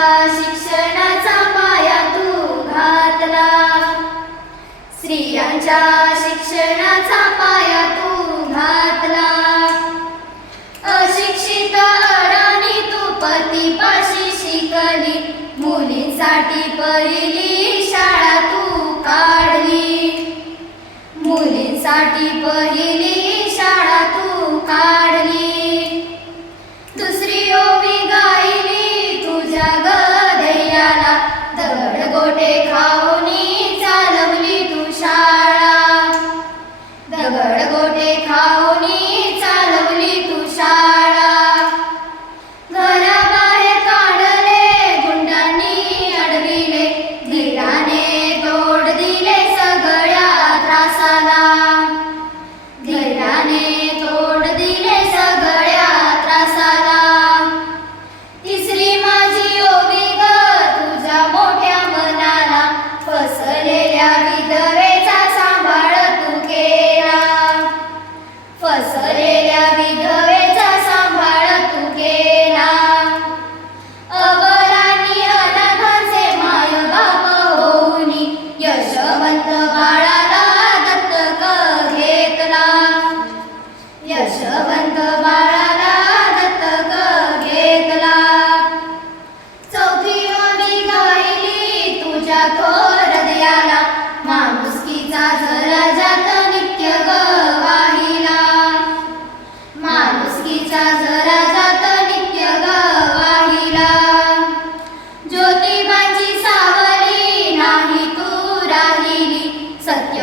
शिक्षणाचा पाया तू घातला. स्त्रियांच्या शिक्षणाचा पाया तू घातला. अशिक्षित अडाणी तू पतीपाशी शिकली. मुलींसाठी पहिली शाळा तू काढली. मुलींसाठी पहिली संत बाळाला दत्तक घेतला. यशवंत बाळा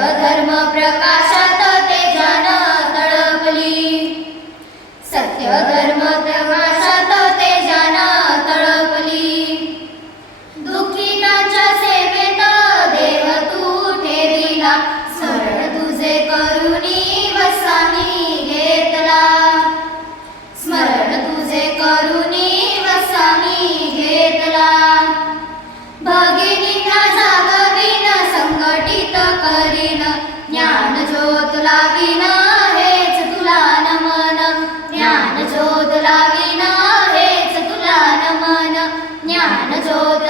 धर्म प्रकाशात ते जन तळपली. सत्य धर्म प्रकाशात ते जन तळपली. दुखीनाच्या सेवेत देव तू ठेविला. स्मरण तुझे करुणी वसानी घेतला. स्मरण तुझे करुणी वसामी घेतला. भग ज्ञान ज्योत